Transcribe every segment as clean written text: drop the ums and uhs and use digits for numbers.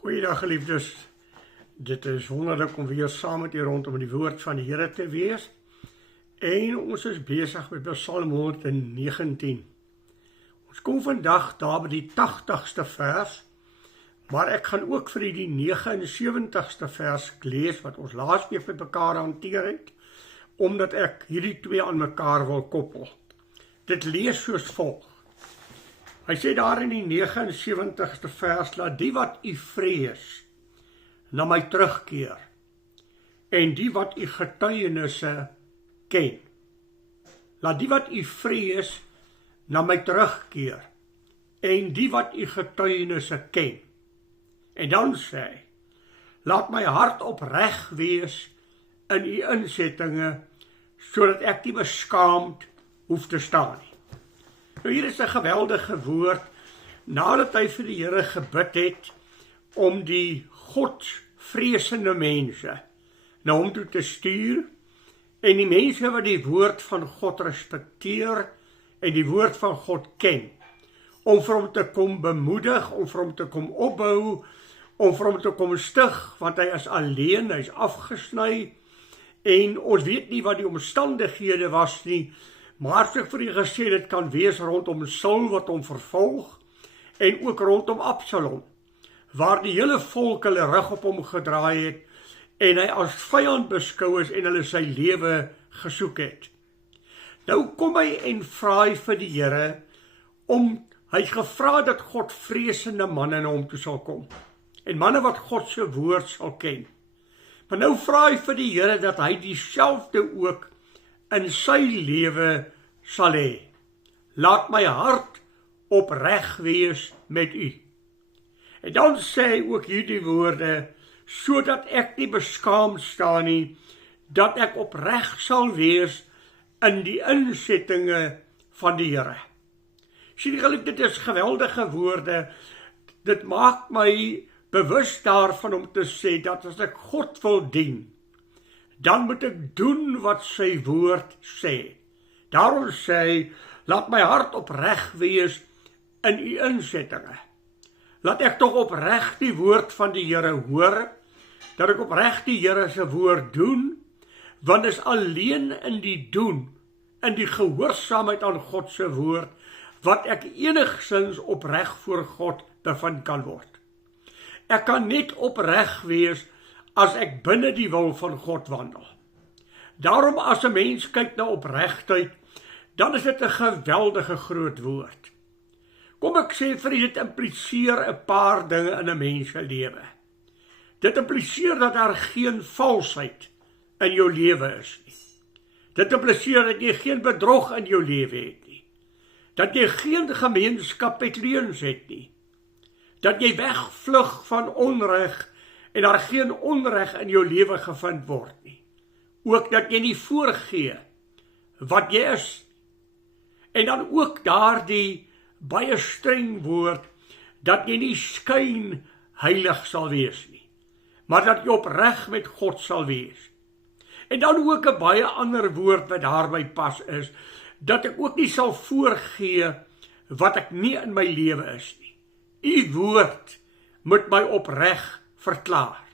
Goeiedag geliefdes, dit is wonderlik om weer saam met u rondom die woord van die Here te wees. En ons is besig met Psalm 119. Ons kom vandag daar by die 80ste vers, maar ek gaan ook vir u die 79ste vers lees wat ons laasweek met mekaar hanteer het, omdat ek hierdie twee aan mekaar wil koppel. Dit lees soos volg. Hy sê daar in die 79ste vers, laat die wat u vrees na my terugkeer, en die wat u getuienisse ken. Laat die wat u vrees na my terugkeer, en die wat u getuienisse ken. En dan sê hy, laat my hart opreg wees in u insettinge, sodat ek nie beskaamd hoef te staan nie. Nou hier is 'n geweldige woord, nadat hy vir die Here gebid het, om die godsvreesende mense na hom toe te stuur, en die mense wat die woord van God respekteer, en die woord van God ken, om vir hom te kom bemoedig, om vir hom te kom opbou, om vir hom te kom stig, want hy is alleen, hy is afgesny, en ons weet nie wat die omstandighede was nie, maar soos ek vir u gesê, dit kan wees rondom Saul wat hom vervolg, en ook rondom Absalom, waar die hele volk hulle rug op hom gedraai het, en hy as vyand beskou is, en hulle sy lewe gesoek het. Nou kom hy en vra hy vir die Here, hy het gevra dat God vreesende manne na hom toe sal kom, en manne wat God se woord sal ken. Maar nou vra hy vir die Here dat hy dieselfde ook in sy lewe sal hê. Laat my hart opreg wees met u. En dan sê hy ook hierdie woorde, sodat ek nie beskaamd staan nie, dat ek opreg sal wees in die insettinge van die Here. Sien julle, dit is geweldige woorde, dit maak my bewus daarvan om te sê, dat as ek God wil dien, dan moet ek doen wat sy woord sê. Daarom sê hy, laat my hart opreg wees in u insettinge. Laat ek tog opreg die woord van die Here hoor, dat ek opreg die Here se woord doen, want is alleen in die doen, in die gehoorsaamheid aan God se woord, wat ek enigstens opreg voor God bevind kan word. Ek kan net opreg wees as ek binne die wil van God wandel. Daarom as 'n mens kyk na opregtheid, dan is dit 'n geweldige groot woord. Kom ek sê vir u, dit impliseer 'n paar dinge in 'n mens se lewe. Dit impliseer dat daar geen valsheid in jou lewe is nie. Dit impliseer dat jy geen bedrog in jou lewe het nie. Dat jy geen gemeenskap met leuns het nie. Dat jy wegvlug van onreg en daar geen onreg in jou lewe gevind word nie. Ook dat jy nie voorgee wat jy is. En dan ook daardie baie streng woord, dat jy nie skyn heilig sal wees nie, maar dat jy opreg met God sal wees. En dan ook 'n baie ander woord wat daarby pas is, dat ek ook nie sal voorgee wat ek nie in my lewe is nie. U woord moet my opreg verklaar,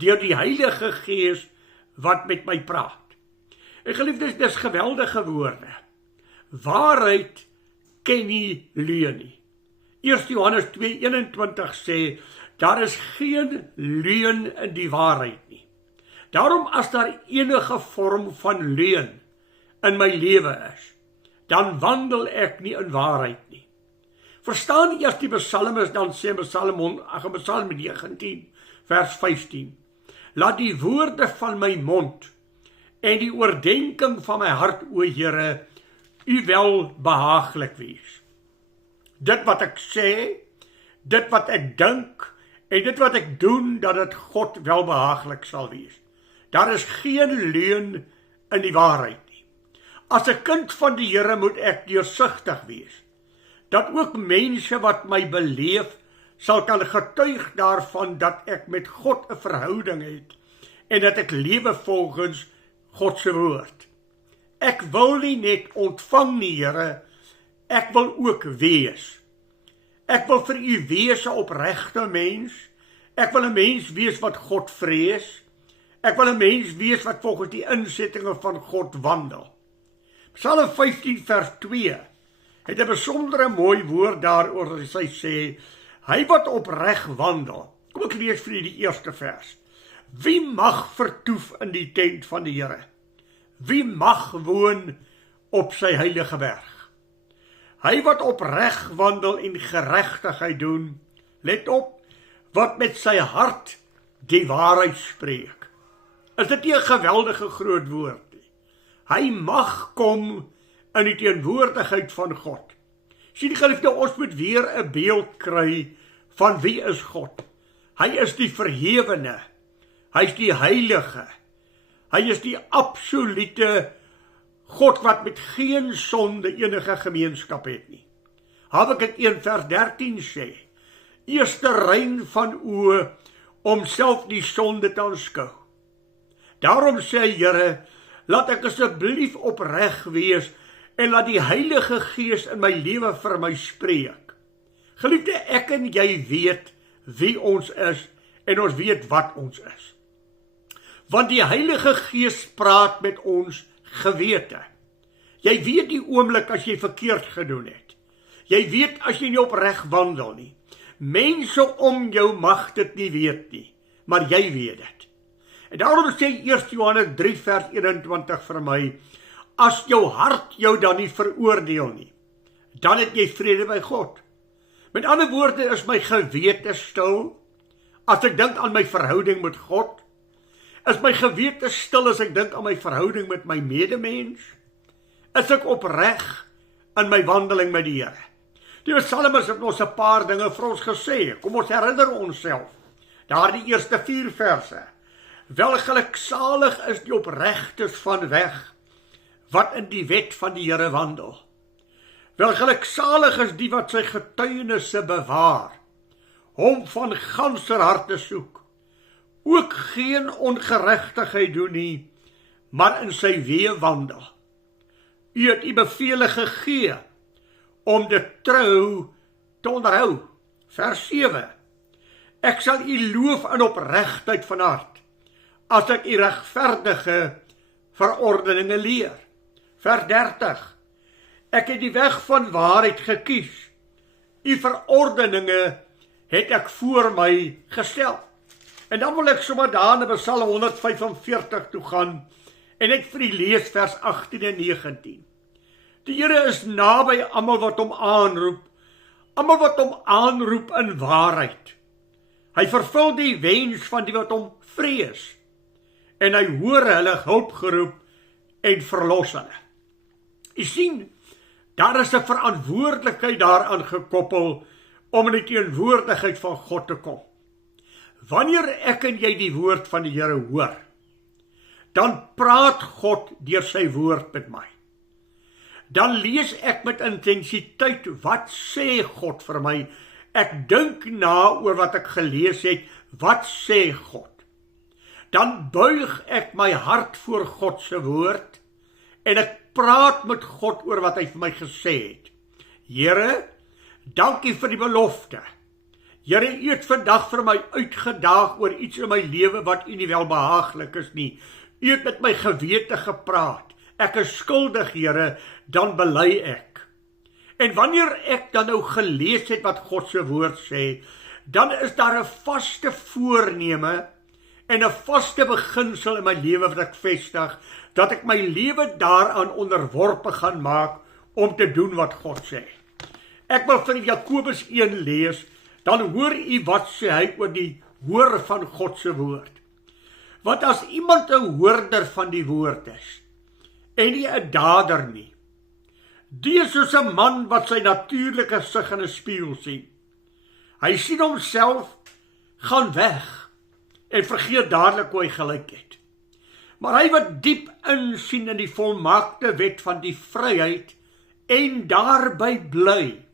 deur die Heilige Gees wat met my praat. En geliefdes, dis geweldige woorde. Waarheid ken nie leuen nie. 1 Johannes 2:21 sê, daar is geen leuen in die waarheid nie. Daarom as daar enige vorm van leuen in my lewe is, dan wandel ek nie in waarheid nie. Verstaan eers die psalmis, dan sê Psalm 19, vers 15. Laat die woorde van my mond en die oordenking van my hart, o Here, u wel behaaglik wees. Dit wat ek sê, dit wat ek dink, en dit wat ek doen, dat dit God wel behaaglik sal wees. Daar is geen leuen in die waarheid nie. As 'n kind van die Here moet ek deursigtig wees, dat ook mense wat my beleef, sal kan getuig daarvan dat ek met God 'n verhouding het, en dat ek lewe volgens God se woord. Ek wil nie net ontvang nie, Here, ek wil ook wees. Ek wil vir u wees 'n opregte mens, Ek wil 'n mens wees wat God vrees. Ek wil 'n mens wees wat volgens die insettinge van God wandel. Psalm 15 vers 2 het 'n besondere mooi woord daaroor as hy sê, hy wat opreg wandel. Kom ek lees vir die eerste vers. Wie mag vertoef in die tent van die Here? Wie mag woon op sy heilige berg? Hy wat opreg wandel en geregtigheid doen, let op, wat met sy hart die waarheid spreek. Is dit nie 'n geweldige groot woord nie? Hy mag kom in die teenwoordigheid van God. Sien geliefde, ons moet weer 'n beeld kry van wie is God. Hy is die verhewene, hy is die heilige, hy is die absolute God wat met geen sonde enige gemeenskap het nie. Habakuk 1 vers 13 sê, eerste rein van oë om self die sonde te aanskou. Daarom sê hy, Here, laat ek asseblief opreg wees en laat die Heilige Gees in my lewe vir my spreek. Geliefde, ek en jy weet wie ons is en ons weet wat ons is. Want die Heilige Gees praat met ons gewete. Jy weet die oomblik as jy verkeerd gedoen het. Jy weet as jy nie opreg wandel nie. Mense om jou mag dit nie weet nie, maar jy weet dit. En daarom sê 1 Johannes 3 vers 21 vir my, as jou hart jou dan nie veroordeel nie, dan het jy vrede by God. Met ander woorde is my gewete stil, as ek dink aan my verhouding met God, is my gewete stil as ek dink aan my verhouding met my medemens, is ek opreg in my wandeling met die Here. Die Psalms het ons 'n paar dinge vir ons gesê, kom ons herinner onsself, daar die eerste 4 verse, welgeluksalig is die opregtes van weg, wat in die wet van die Here wandel. Welgeluksalig is die wat sy getuienisse bewaar, hom van ganser harte soek, ook geen ongeregtigheid doen nie, maar in sy weë wandel. U het u bevele gegee, om dit trou te onderhou. Vers 7, ek sal u loof in opregtheid van hart, as ek u regverdige verordeninge leer. Vers 30, ek het die weg van waarheid gekies, u verordeninge het ek voor my gestel. En dan wil ek sommer daar na Psalm 145 toe gaan, en ek vir u lees vers 18 en 19. Die Here is naby almal wat hom aanroep in waarheid. Hy vervul die wens van die wat hom vrees, en hy hoor hulle hulpgeroep en verlos hulle. U sien, daar is 'n verantwoordelikheid daaraan gekoppel om in die teenwoordigheid van God te kom. Wanneer ek en jy die woord van die Here hoor, dan praat God deur sy woord met my. Dan lees ek met intensiteit, wat sê God vir my? Ek dink na oor wat ek gelees het, wat sê God? Dan buig ek my hart voor God se woord, en ek praat met God oor wat hy vir my gesê het. Here, dankie vir die belofte. Here, u het vandag vir my uitgedaag oor iets in my lewe wat u nie welbehaaglik is nie. U het met my gewete gepraat. Ek is skuldig, Here, dan bely ek. En wanneer ek dan nou gelees het wat God se woord sê, dan is daar 'n vaste voorneme en 'n vaste beginsel in my lewe wat ek vestig, dat ek my lewe daaraan onderworpe gaan maak om te doen wat God sê. Ek wil vir Jakobus 1 lees, dan hoor u wat sê hy oor die hoor van God se woord. Want as iemand 'n hoorder van die woord is, en nie 'n dader nie, die is soos 'n man wat sy natuurlike sig in 'n spieël sien. Hy sien homself, gaan weg, en vergeet dadelik hoe hy gelyk het. Maar hy wat diep insien in die volmaakte wet van die vryheid, en daarby bly,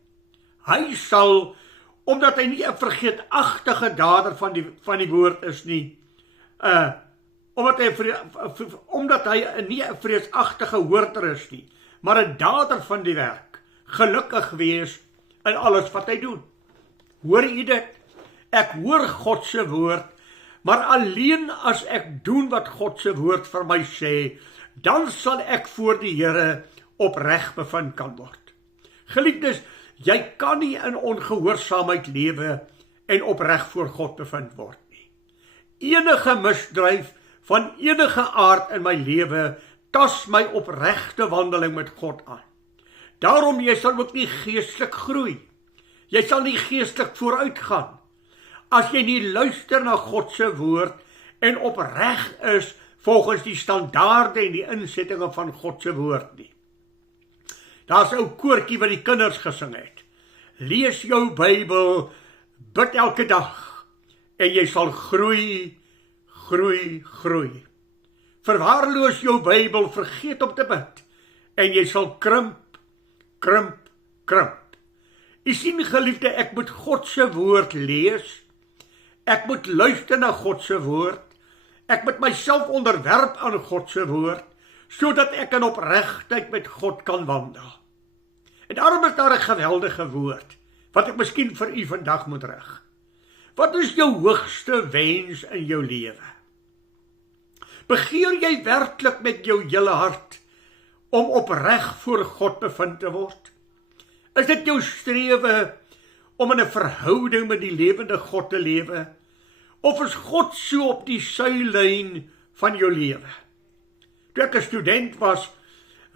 hy sal, omdat hy nie 'n vergeetagtige dader van die woord is nie, omdat hy nie 'n vreesagtige hoorder is nie, maar 'n dader van die werk, gelukkig wees in alles wat hy doen. Hoor u dit? ek hoor God se woord, maar alleen as ek doen wat God se woord vir my sê, dan sal ek voor die Here opreg bevind kan word. Geliefdes, jy kan nie in ongehoorsaamheid lewe en opreg voor God bevind word nie. Enige misdryf van enige aard in my lewe tas my opregte wandeling met God aan. Daarom jy sal ook nie geestelik groei. Jy sal nie geestelik vooruitgaan as jy nie luister na God se woord en opreg is volgens die standaarde en die insettinge van God se woord nie. Daar's 'n ou koortjie wat die kinders gesing het. Lees jou Bybel, bid elke dag en jy sal groei, groei, groei. Verwaarloos jou Bybel, vergeet om te bid en jy sal krimp, krimp, krimp. U sien geliefde, ek moet God se woord lees. Ek moet luister na God se woord. Ek moet myself onderwerp aan God se woord, sodat ek in opregtheid met God kan wandel. En daarom is daar 'n geweldige woord, wat ek miskien vir u vandag moet rig. Wat is jou hoogste wens in jou lewe? Begeer jy werklik met jou hele hart om opreg voor God bevind te word? Is dit jou strewe om in 'n verhouding met die lewende God te lewe? Of is God so op die seillyn van jou lewe? Toe ek 'n student was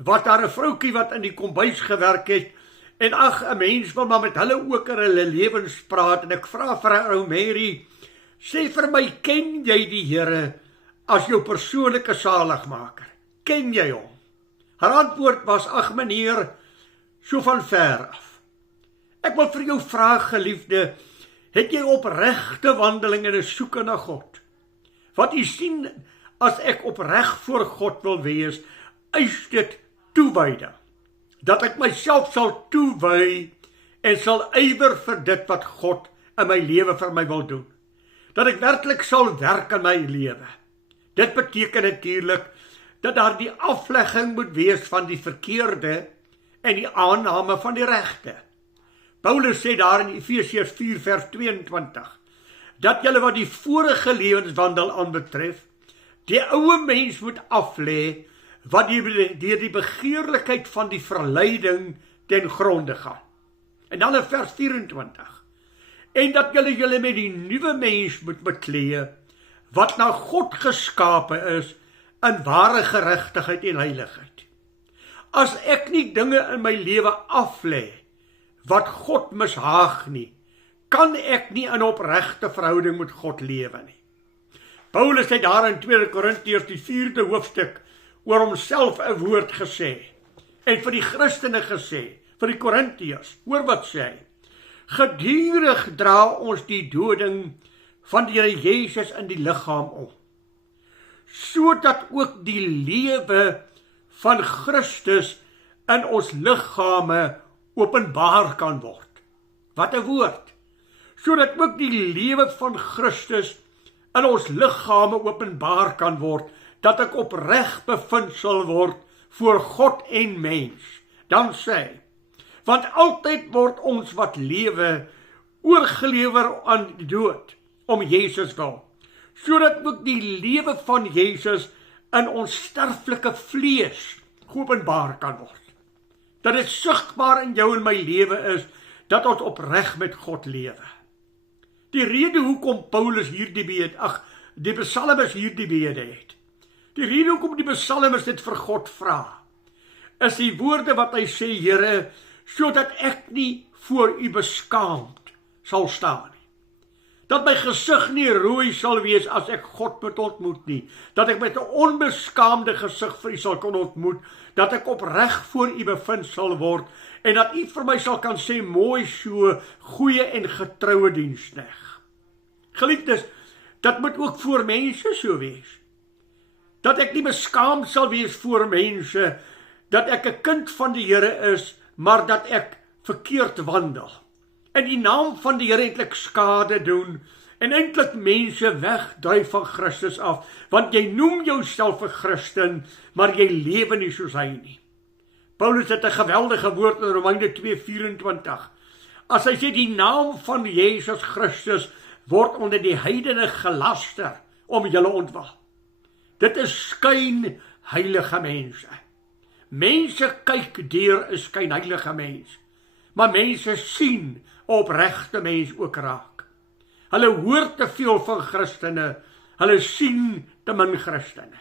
daar 'n vroutjie wat in die kombuis gewerk het, en ag, 'n mens wil maar met hulle ook oor hulle lewens praat, en ek vra vir haar, ou Mary, sê vir my, ken jy die Here as jou persoonlike saligmaker? Ken jy hom? Haar antwoord was, ag meneer, so van ver af. Ek wil vir jou vra, geliefde, het jy opregte wandeling en 'n soeke na God? Wat u sien, as ek opreg voor God wil wees, eis dit toewyding. Dat ek myself sal toewy en sal ywer vir dit wat God in my lewe vir my wil doen. Dat ek werklik sal werk in my lewe. Dit beteken natuurlik dat daar die aflegging moet wees van die verkeerde en die aanname van die regte. Paulus sê daar in Efesiërs 4 vers 22, dat julle wat die vorige lewenswandel aanbetref, die ouwe mens moet aflê, wat deur die begeerlikheid van die verleiding ten gronde gaan. En dan in vers 24, en dat julle met die nuwe mens moet beklee, wat na God geskape is, in ware geregtigheid en heiligheid. As ek nie dinge in my lewe aflê, wat God mishaag nie, kan ek nie in opregte verhouding met God lewe nie. Paulus het daar in 2 Korintiërs die 4de hoofstuk oor homself 'n woord gesê, en vir die Christene gesê, vir die Korintiërs, hoor wat sê hy, gedurig dra ons die doding van die Here Jesus in die liggaam om, sodat ook die lewe van Christus in ons liggame openbaar kan word. Wat 'n woord! Sodat ook die lewe van Christus in ons liggame openbaar kan word, dat ek opreg bevind sal word voor God en mens. Dan sê hy, want altyd word ons wat lewe oorgelewer aan die dood, om Jesus wil, sodat ook die lewe van Jesus in ons sterflike vlees geopenbaar kan word. Dat dit sigbaar in jou en my lewe is, dat ons opreg met God lewe. Die rede hoekom Paulus hierdie die psalmis hierdie bede het, die rede hoekom die psalmis dit vir God vra, is die woorde wat hy sê, Here, sodat ek nie voor u beskaamd sal staan nie. Dat my gesig nie rooi sal wees as ek God moet ontmoet nie, dat ek met 'n onbeskaamde gesig vir u sal kon ontmoet, dat ek opreg voor u bevind sal word, en dat u vir my sal kan sê, mooi so, goeie en getroue diensknegt. Geliefdes, dat moet ook voor mense so wees. Dat ek nie beskaamd sal wees voor mense, dat ek 'n kind van die Here is, maar dat ek verkeerd wandel. In die naam van die Here eintlik skade doen, en eintlik mense wegdryf van Christus af, want jy noem jouself 'n Christen, maar jy lewe nie soos hy nie. Paulus het 'n geweldige woord in Romeine 2:24. As hy sê die naam van Jesus Christus, word onder die heidene gelaster om julle ontwil. Dit is skynheilige mense. Mense kyk deur 'n skynheilige mens, maar mense sien 'n opregte mens ook raak. Hulle hoor te veel van Christene, hulle sien te min Christene.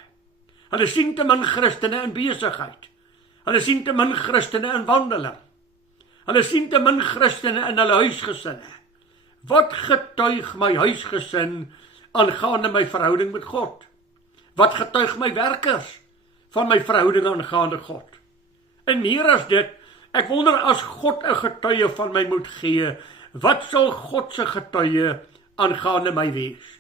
Hulle sien te min Christene in besigheid. Hulle sien te min Christene in wandeling. Hulle sien te min Christene in hulle huisgesinne. Wat getuig my huisgesin aangaande my verhouding met God? Wat getuig my werkers van my verhouding aangaande God? En meer as dit, ek wonder as God 'n getuie van my moet gee, wat sal God se getuie aangaande my wees?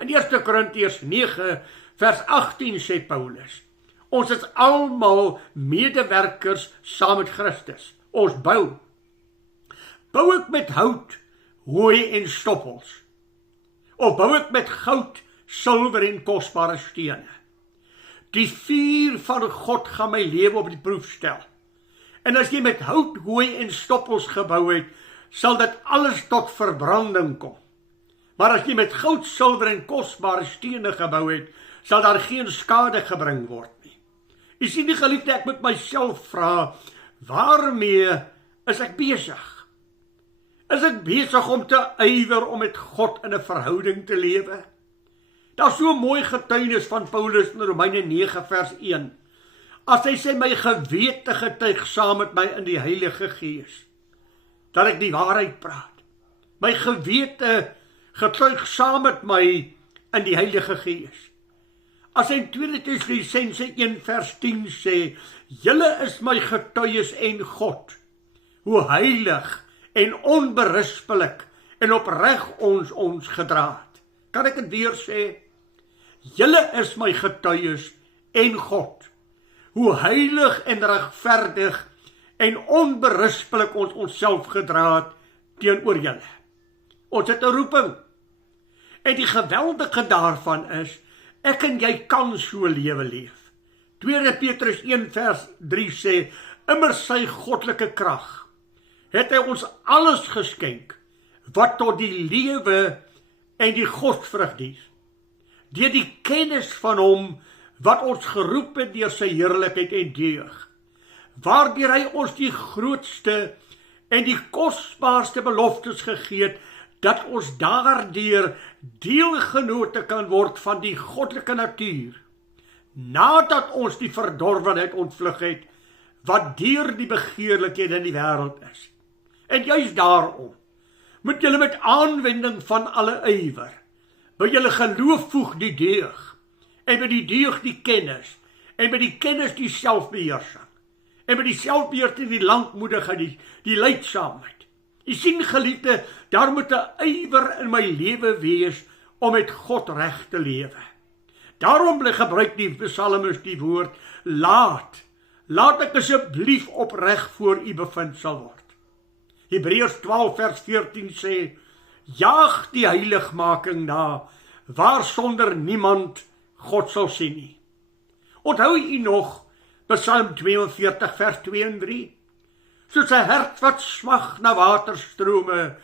In 1 Korintiërs 9 vers 18 sê Paulus, ons is almal medewerkers saam met Christus. Ons bou. Bou ek met hout, hooi en stoppels? Of bou ek met goud, silwer en kosbare stene? Die vuur van God gaan my lewe op die proef stel. En as jy met hout, hooi en stoppels gebou het, sal dit alles tot verbranding kom. Maar as jy met goud, silwer en kosbare stene gebou het, sal daar geen skade gebring word nie. Jy sien die geliefde, ek moet myself vra, waarmee is ek besig? Is ek besig om te ywer om met God in 'n verhouding te lewe? Daar's so 'n mooi getuienis van Paulus in Romeine 9 vers 1. As hy sê, my gewete getuig saam met my in die Heilige Gees, dat ek die waarheid praat. My gewete getuig saam met my in die Heilige Gees. As hy in 2 Tessalonisense 1 vers 10 sê, julle is my getuies en God, hoe heilig en onberispelik en opreg ons gedra het. Kan ek dit weer sê? Julle is my getuies en God, hoe heilig en regverdig en onberispelik ons onsself gedra het teenoor julle. Ons het 'n roeping. En die geweldige daarvan is, ek en jy kan so lewe leef. 2 Petrus 1 vers 3 sê, immers sy goddelike krag het hy ons alles geskenk, wat tot die lewe en die godsvrug dien. Deur die kennis van hom, wat ons geroep het deur sy heerlikheid en deug, waardeur hy ons die grootste en die kosbaarste beloftes gegee het, dat ons daardeur deelgenote kan word van die goddelike natuur, nadat ons die verdorwenheid ontvlug het, wat deur die begeerlikhede in die wêreld is. En juist daarom moet julle met aanwending van alle ywer, by julle geloof voeg die deug, en by die deug die kennis, en by die kennis die selfbeheersing, en by die selfbeheersing die lankmoedigheid, die lydsaamheid. Jy sien geliefde, daar moet 'n ywer in my lewe wees om met God reg te lewe. Daarom gebruik die psalmis die woord, laat ek asseblief opreg voor u bevind sal word. Hebreërs 12 vers 14 sê, jaag die heiligmaking na, waarsonder niemand God sal sien nie. Onthou u nog, Psalm 42 vers 2 en 3, soos 'n hert wat smag na waterstrome,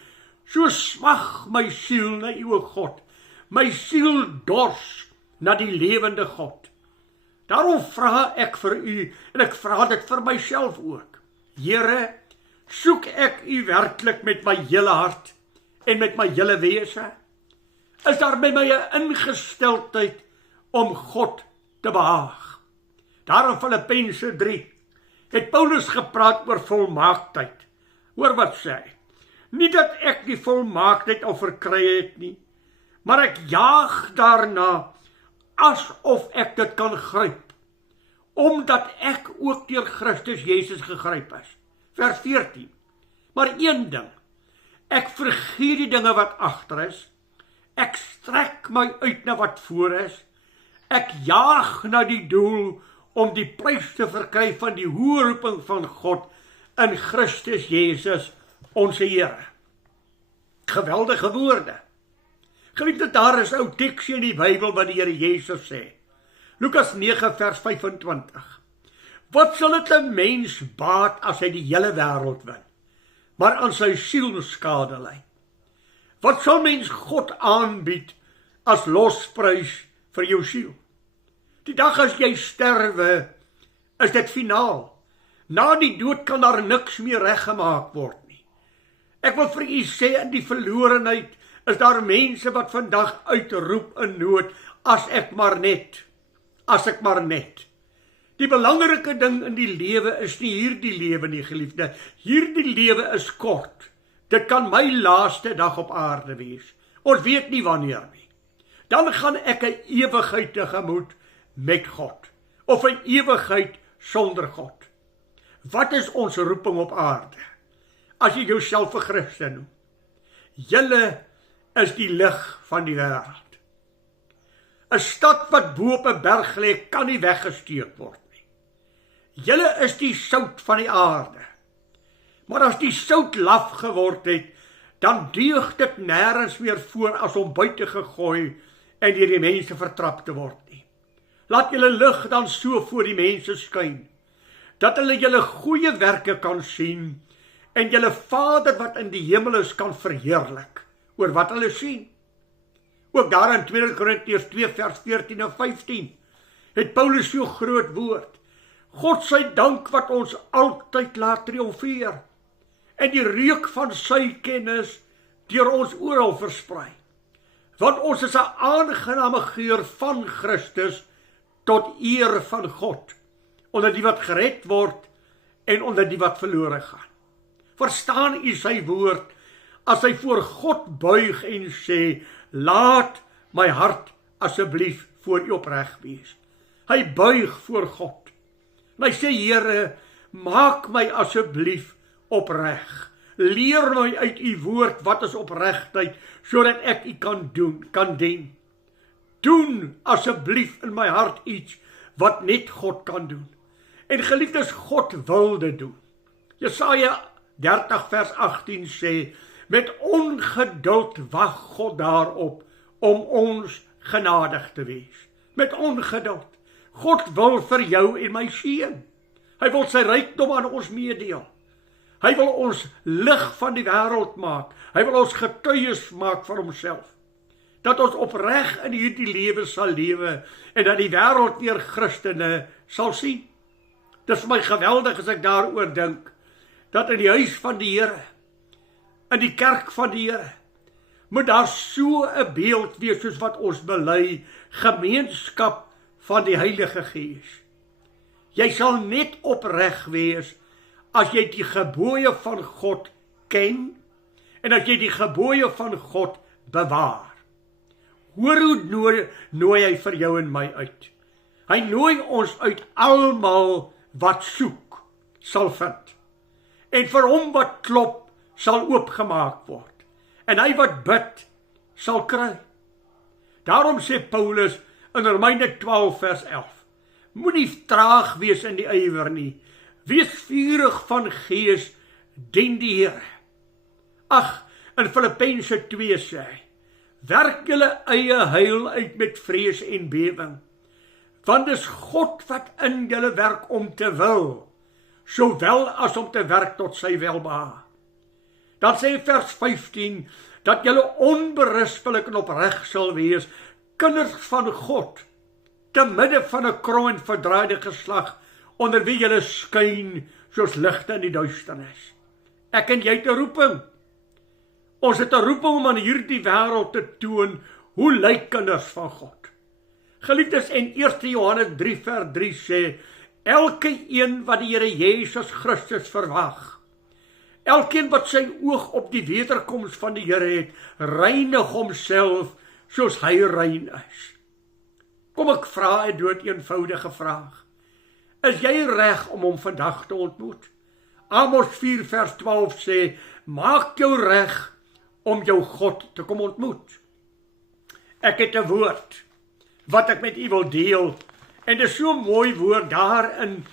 so smag my siel na u, God, my siel dors na die lewende God. Daarom vra ek vir u, en ek vra dit vir myself ook, Here, soek ek u werklik met my hele hart en met my hele wese? Is daar by my 'n ingesteldheid om God te behaag? Daar in Filippense 3 het Paulus gepraat oor volmaaktheid. Hoor wat sê hy? Nie dat ek die volmaaktheid al verkry het nie, maar ek jaag daarna asof ek dit kan gryp, omdat ek ook deur Christus Jesus gegryp is. Vers 14. Maar een ding, ek vergeet die dinge wat agter is, ek strek my uit na wat voor is, ek jaag na die doel om die prys te verkry van die hoë roeping van God in Christus Jesus, ons Here. Geweldige woorde. Geliefde, daar is ou teksie in die Bybel wat die Here Jesus sê. Lukas 9 vers 25. Wat sal dit 'n mens baat as hy die hele wêreld wen, maar aan sy siel skade ly? Wat sal mens God aanbied as losprys vir jou siel? Die dag as jy sterwe, is dit finaal. Na die dood kan daar niks meer reggemaak word nie. Ek wil vir u sê, in die verlorenheid is daar mense wat vandag uitroep in nood, as ek maar net. Die belangrike ding in die lewe is nie hierdie lewe nie, geliefde. Hierdie lewe is kort. Dit kan my laaste dag op aarde wees. Ons weet nie wanneer nie. Dan gaan ek 'n ewigheid tegemoet met God, of 'n ewigheid sonder God. Wat is ons roeping op aarde? As jy jouself 'n Christen noem. Julle is die lig van die wêreld. 'n Stad wat bo op 'n berg lê, kan nie weggesteek word nie. Julle is die sout van die aarde. Maar as die sout laf geword het, dan deug dit nêrens meer voor as om buite gegooi en deur die mense vertrap te word nie. Laat julle lig dan so voor die mense skyn, dat hulle julle goeie werke kan sien en julle Vader wat in die hemel is kan verheerlik oor wat hulle sien. Ook daar in 2 Korintiërs 2 vers 14 en 15 het Paulus so groot woord. God sy dank wat ons altyd laat triomfeer en die reuk van sy kennis deur ons oral versprei. Want ons is 'n aangename geur van Christus tot eer van God, onder die wat gered word en onder die wat verlore gaan. Verstaan u sy woord as hy voor God buig en sê, laat my hart asseblief voor u opreg wees. Hy buig voor God. En hy sê, Here, maak my asseblief opreg. Leer my uit u woord wat is opregtheid, sodat ek u kan dien. Doen asseblief in my hart iets wat net God kan doen. En geliefdes, God wil dit doen. Jesaja 30 vers 18 sê, met ongeduld wag God daarop om ons genadig te wees. Met ongeduld. God wil vir jou en my seën. Hy wil sy rykdom aan ons meedeel. Hy wil ons lig van die wêreld maak. Hy wil ons getuies maak van homself. Dat ons opreg in hierdie lewe sal lewe en dat die wêreld weer Christene sal sien. Dit is vir my geweldig as ek daaroor dink, dat in die huis van die Here, in die kerk van die Here, moet daar so 'n beeld wees soos wat ons bely, gemeenskap van die Heilige Gees. Jy sal net opreg wees as jy die gebooie van God ken en as jy die gebooie van God bewaar. Hoor hoe nooi hy vir jou en my uit. Hy nooi ons uit, almal wat soek, sal vind. En vir hom wat klop, sal oopgemaak word. En hy wat bid, sal kry. Daarom sê Paulus in Romeine 12 vers 11, moenie traag wees in die ywer nie, wees vurig van gees, dien die Here. Ag, in Filippense 2 sê hy, werk julle eie heil uit met vrees en bewing, want dis God wat in julle werk om te wil, sowel as om te werk tot sy welbehae. Dan sê vers 15, dat julle onberispelik en opreg sal wees, kinders van God, te midde van 'n krom en verdraaide geslag, onder wie julle skyn soos ligte in die duisternis. Ek en jy het 'n roeping. Ons het 'n roeping om aan hierdie wêreld te toon, hoe lyk kinders van God? Geliefdes, en 1 Johannes 3 vers 3 sê, elke een wat die Here Jesus Christus verwag, elkeen wat sy oog op die wederkoms van die Here het, reinig homself soos hy rein is. Kom ek vra 'n dood eenvoudige vraag. Is jy reg om hom vandag te ontmoet? Amos 4 vers 12 sê, maak jou reg om jou God te kom ontmoet. Ek het 'n woord wat ek met u wil deel, en dit is so 'n mooi woord daar in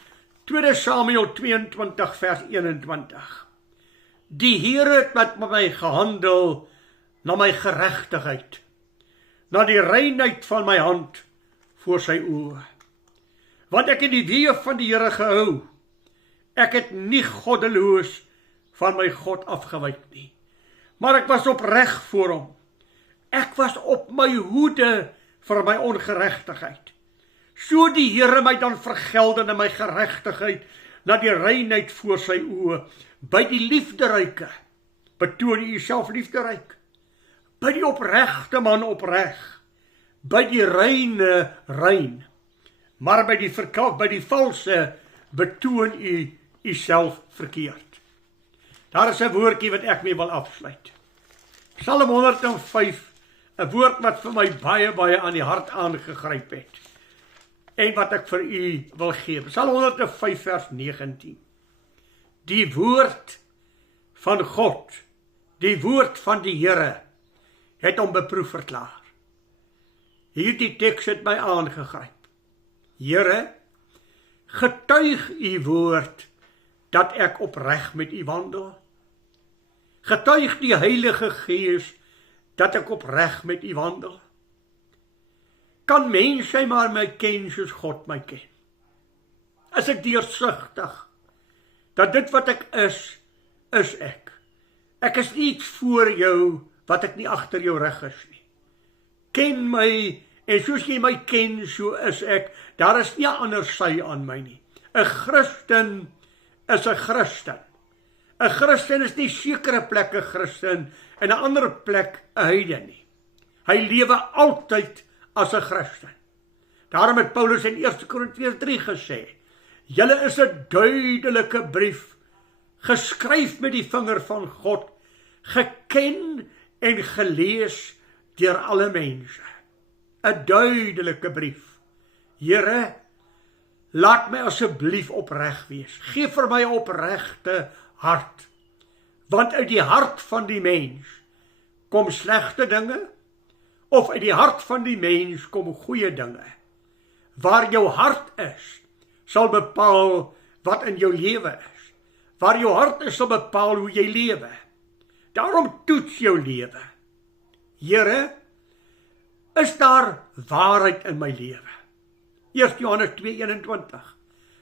2 Samuel 22 vers 21. Die Here het met my gehandel na my geregtigheid, na die reinheid van my hand voor sy oë. Want ek het die weë van die Here gehou. Ek het nie goddeloos van my God afgewyk nie. maar ek was opreg voor hom. Ek was op my hoede vir my ongeregtigheid. So die Here my dan vergeld in my geregtigheid, na die reinheid voor sy oë, by die liefderyke, betoon u self liefderyk, by die opregte man opreg, by die reine rein, maar by die valse betoon u self verkeerd. Daar is 'n woordjie wat ek mee wil afsluit. Psalm 105, 'n woord wat vir my baie aan die hart aangegryp het, en wat ek vir u wil gee. Psalm 105 vers 19. Die woord van God, die woord van die Here, het hom beproef verklaar. Hierdie teks het my aangegryp. Here, getuig u woord, dat ek opreg met u wandel. Getuig die Heilige Gees, dat ek opreg met u wandel. Kan mense maar my ken soos God my ken? Is ek deursigtig, dat dit wat ek is ek. Ek is nie iets voor jou, wat ek nie agter jou rug is nie. Ken my, en soos jy my ken, so is ek. Daar is nie 'n ander sy aan my nie. 'n Christen is 'n Christen. 'n Christen is nie sekere plek 'n Christen, en 'n ander plek 'n heiden nie. Hy lewe altyd as 'n Christen. Daarom het Paulus in 1 Korintiërs 3 gesê, julle is 'n duidelike brief, geskryf met die vinger van God, geken en gelees deur alle mense. 'n duidelike brief. Here, laat my asseblief opreg wees. Gee vir my 'n opregte hart. Want uit die hart van die mens kom slegte dinge, of uit die hart van die mens kom goeie dinge. Waar jou hart is, sal bepaal wat in jou lewe is. Waar jou hart is, sal bepaal hoe jy lewe. Daarom toets jou lewe. Here, is daar waarheid in my lewe? 1 Johannes 2:21.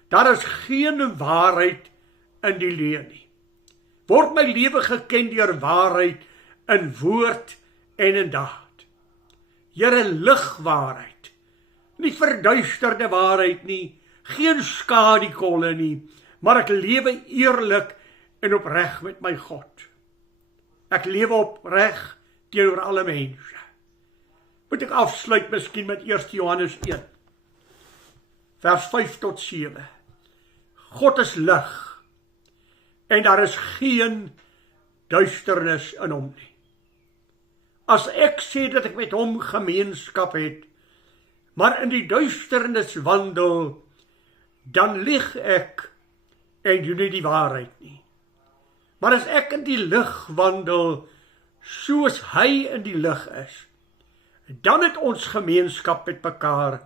Daar is geen waarheid in die lewe nie. Word my lewe geken deur waarheid in woord en in daad. Here, lig waarheid. Nie verduisterde waarheid nie, geen skadikolle nie, maar ek lewe eerlik en opreg met my God. Ek lewe opreg teenoor alle mense. Moet ek afsluit miskien met 1 Johannes 1, vers 5 tot 7. God is lig, en daar is geen duisternis in hom nie. As ek sê dat ek met hom gemeenskap het, maar in die duisternis wandel, dan lieg ek en doen nie die waarheid nie. Maar as ek in die lig wandel, soos hy in die lig is, dan het ons gemeenskap met mekaar,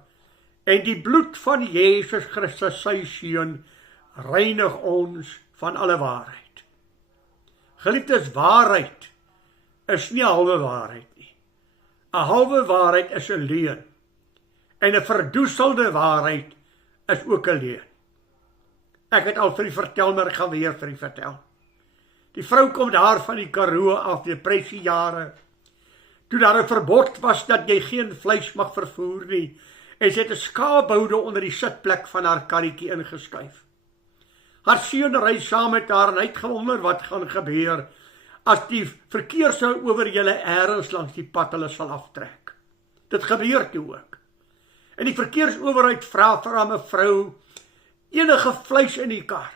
en die bloed van Jesus Christus, sy seun, reinig ons van alle waarheid. Geliefdes, waarheid is nie 'n halwe waarheid nie. 'n halwe waarheid is 'n leuen, en 'n verdoeselde waarheid is ook 'n leuen. Ek het al vir u vertel, maar ek gaan weer vir u vertel. Die vrou kom daar van die Karoo af, depressiejare, toe daar 'n verbod was dat jy geen vleis mag vervoer nie, en sy het 'n skaapboude onder die sitplek van haar karretjie ingeskuif. Haar seun ry saam met haar, en hy het gewonder wat gaan gebeur as die verkeer sou oor julle eers langs die pad hulle sal aftrek. Dit gebeur toe ook. En die verkeersowerheid vra vir haar mevrou, enige vleis in die kar?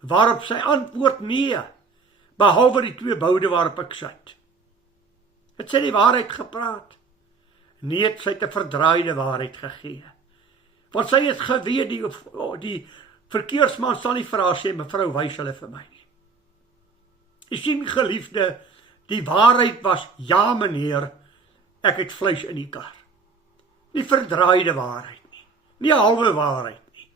Waarop sy antwoord, nee, behalwe die 2 boude waarop ek sit. Het sy die waarheid gepraat? Nee, het sy 'n verdraaide waarheid gegee. Want sy het geweet, die verkeersman sal nie vir haar sê, mevrou, wys hulle vir my nie. Jy sien, geliefde, die waarheid was, ja meneer, ek het vleis in die kar. Nie verdraaide waarheid nie, nie halwe waarheid nie,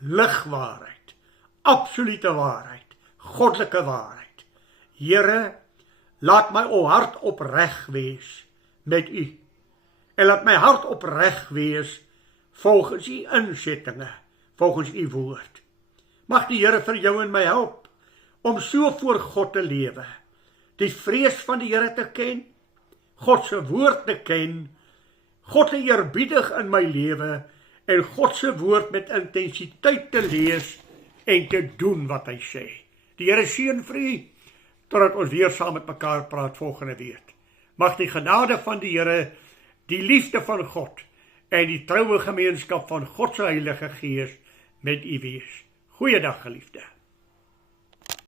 ligwaarheid, absolute waarheid, goddelike waarheid. Here, laat my hart opreg wees met u, en laat my hart opreg wees volgens u insettinge, volgens u woord. Mag die Here vir jou en my help om so voor God te lewe, die vrees van die Here te ken, God se woord te ken, God te eerbiedig in my lewe en God se woord met intensiteit te lees en te doen wat hy sê. Die Here seën vir u, totdat ons weer saam met mekaar praat volgende week. Mag die genade van die Here, die liefde van God en die troue gemeenskap van God se Heilige Gees met u wees. Goeiedag, geliefde.